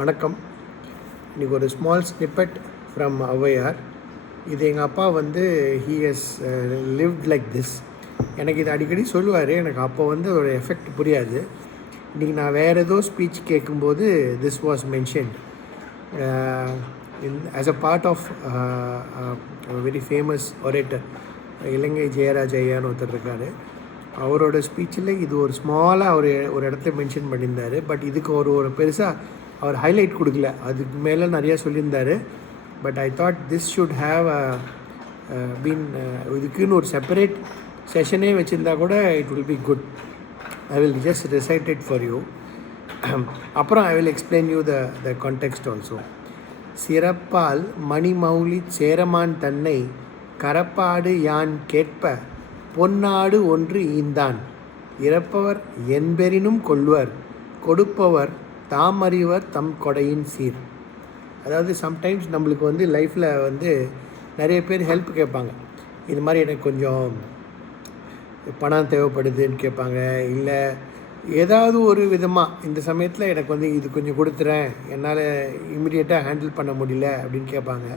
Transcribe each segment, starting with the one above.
வணக்கம். இன்றைக்கி ஒரு ஸ்மால் ஸ்னிப்பெட் ஃப்ரம் ஔவையார். இது எங்கள் அப்பா வந்து he has lived like this. எனக்கு இது அடிக்கடி சொல்லுவார். எனக்கு அப்போ வந்து ஒரு எஃபெக்ட் புரியாது. இன்றைக்கி நான் வேறு ஏதோ ஸ்பீச் கேட்கும்போது this was mentioned as a part of very famous orator Ilangai Jeyaraj ஐயான்னு ஒருத்தர் இருக்கார். அவரோட ஸ்பீச்சில் இது ஒரு ஸ்மாலாக ஒரு இடத்த மென்ஷன் பண்ணியிருந்தார். பட் இதுக்கு ஒரு பெருசாக அவர் ஹைலைட் கொடுக்கல. அதுக்கு மேலே நிறையா சொல்லியிருந்தார். But I thought this should have been இதுக்குன்னு ஒரு செப்பரேட் செஷனே வச்சுருந்தா கூட it will be good. I will just recite it for you. அப்புறம் I will explain you the context also. சிறப்பால் மணிமௌலி சேரமான் தன்னை கரப்பாடு யான் கேட்ப பொன்னாடு ஒன்று ஈந்தான் இறப்பவர் என்பெரினும் கொள்வர் கொடுப்பவர் தாமறிவர் தம் கொடையின் சீர். அதாவது சம்டைம்ஸ் நம்மளுக்கு வந்து லைஃப்பில் வந்து நிறைய பேர் ஹெல்ப் கேட்பாங்க. இது மாதிரி எனக்கு கொஞ்சம் பணம் தேவைப்படுதுன்னு கேட்பாங்க. இல்லை ஏதாவது ஒரு விதமாக இந்த சமயத்தில் எனக்கு வந்து இது கொஞ்சம் கொடுத்துறேன், என்னால் இம்மிடியேட்டாக ஹேண்டில் பண்ண முடியல அப்படின்னு கேட்பாங்க.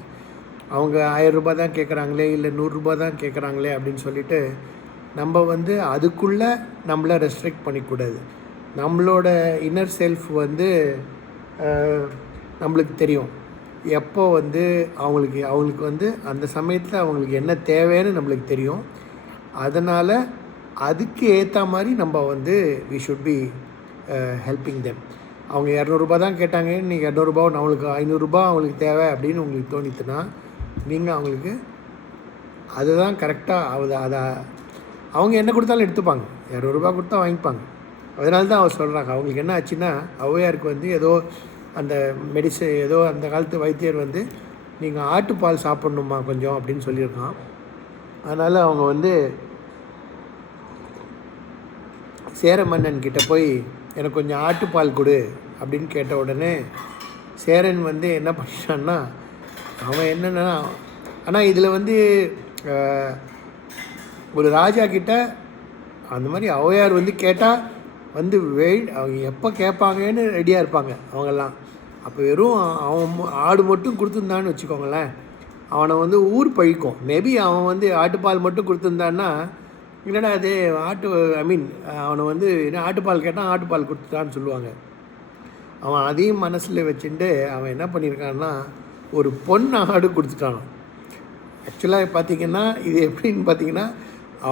அவங்க 1000 ரூபா தான் கேட்குறாங்களே, இல்லை 100 ரூபா தான் கேட்குறாங்களே அப்படின்னு சொல்லிட்டு நம்ம வந்து அதுக்குள்ளே நம்மளை ரெஸ்ட்ரிக்ட் பண்ணிக்கூடாது. நம்மளோட இன்னர் செல்ஃப் வந்து நம்மளுக்கு தெரியும் எப்போ வந்து அவங்களுக்கு வந்து அந்த சமயத்தில் அவங்களுக்கு என்ன தேவைன்னு நம்மளுக்கு தெரியும். அதனால் அதுக்கு ஏற்ற மாதிரி நம்ம வந்து we should be helping them. அவங்க 200 ரூபா தான் கேட்டாங்க, நீங்கள் 200 ரூபா அவங்களுக்கு 500 ரூபா அவங்களுக்கு தேவை அப்படின்னு உங்களுக்கு தோணித்துன்னா நீங்கள் அவங்களுக்கு அதுதான் கரெக்டாக அதை அவங்க என்ன கொடுத்தாலும் எடுத்துப்பாங்க. 200 ரூபா கொடுத்தா வாங்கிப்பாங்க. அதனால தான் அவர் சொல்கிறாங்க. அவங்களுக்கு என்ன ஆச்சுன்னா ஔவையாருக்கு வந்து ஏதோ அந்த ஏதோ அந்த காலத்து வைத்தியர் வந்து நீங்கள் ஆட்டுப்பால் சாப்பிட்ணுமா கொஞ்சம் அப்படின்னு சொல்லியிருக்கான். அதனால் அவங்க வந்து சேர மன்னன் கிட்டே போய் எனக்கு கொஞ்சம் ஆட்டுப்பால் கொடு அப்படின்னு கேட்ட உடனே சேரன் வந்து என்ன பண்ணிட்டான்னா அவன் என்னென்னா, ஆனால் இதில் வந்து ஒரு ராஜா கிட்ட அந்த மாதிரி ஔவையார் வந்து கேட்டால் வந்து அவங்க எப்போ கேட்பாங்கன்னு ரெடியாக இருப்பாங்க அவங்கெல்லாம். அப்போ வெறும் அவன் ஆடு மட்டும் கொடுத்துருந்தான்னு வச்சுக்கோங்களேன், அவனை வந்து ஊர் பழிக்கும். மேபி அவன் வந்து ஆட்டுப்பால் மட்டும் கொடுத்துருந்தான்னா இல்லைடா அது அவனை வந்து என்ன ஆட்டுப்பால் கேட்டால் ஆட்டுப்பால் கொடுத்துட்டான்னு சொல்லுவாங்க. அவன் அதையும் மனசில் வச்சுட்டு அவன் என்ன பண்ணியிருக்கான்னா ஒரு ஆடு கொடுத்துட்டான். ஆக்சுவலாக பார்த்திங்கன்னா இது எப்படின்னு பார்த்திங்கன்னா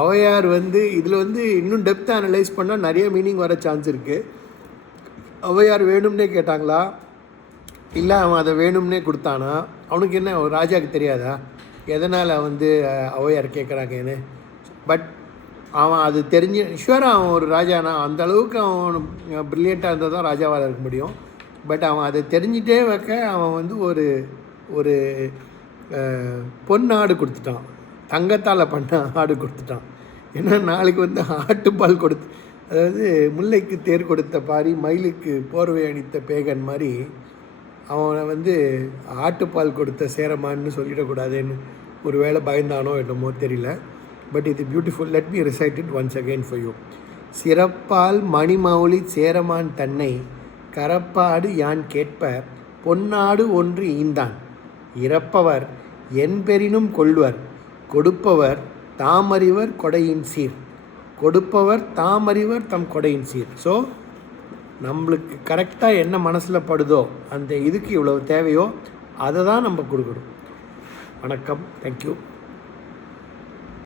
ஔவையார் வந்து இதில் வந்து இன்னும் டெப்த்தாக அனலைஸ் பண்ணால் நிறைய மீனிங் வர சான்ஸ் இருக்குது. ஔவையார் வேணும்னே கேட்டாங்களா, இல்லை அவன் அதை வேணும்னே கொடுத்தானா? அவனுக்கு என்ன ஒரு ராஜாவுக்கு தெரியாதா எதனால் வந்து ஔவையார் கேட்குறாங்கன்னு? பட் அவன் அது தெரிஞ்சு ஷுவராக அவன் ஒரு ராஜானா அந்த அளவுக்கு அவன் ப்ரில்லியண்ட்டாக இருந்தால் தான் ராஜாவாக இருக்க முடியும். பட் அவன் அதை தெரிஞ்சிட்டே வைக்க அவன் வந்து ஒரு பொன்னாடு கொடுத்துட்டான், தங்கத்தால் பண்ண ஆடு கொடுத்துட்டான். ஏன்னா நாளைக்கு வந்து ஆட்டுப்பால் அதாவது முல்லைக்கு தேர் கொடுத்த பாரி மயிலுக்கு போர்வை அணித்த பேகன் மாதிரி அவனை வந்து ஆட்டுப்பால் கொடுத்த சேரமான்னு சொல்லிடக்கூடாதுன்னு ஒரு வேளை பயந்தானோ என்னமோ தெரியல. பட் இது beautiful. Let me recite it once again for you. சிறப்பால் மணிமௌலி சேரமான் தன்னை கரப்பாடு யான் கேட்ப பொன்னாடு ஒன்று ஈந்தான் இறப்பவர் என்பெரினும் கொள்வர் கொடுப்பவர் தாமறிவர் கொடையின் சீர். கொடுப்பவர் தாமறிவர் தம் கொடையின் சீர். ஸோ நம்மளுக்கு கரெக்டாக என்ன மனசில் படுதோ அந்த இதுக்கு இவ்வளோ தேவையோ அதை தான் நம்ம கொடுக்கணும். வணக்கம். தேங்க்யூ.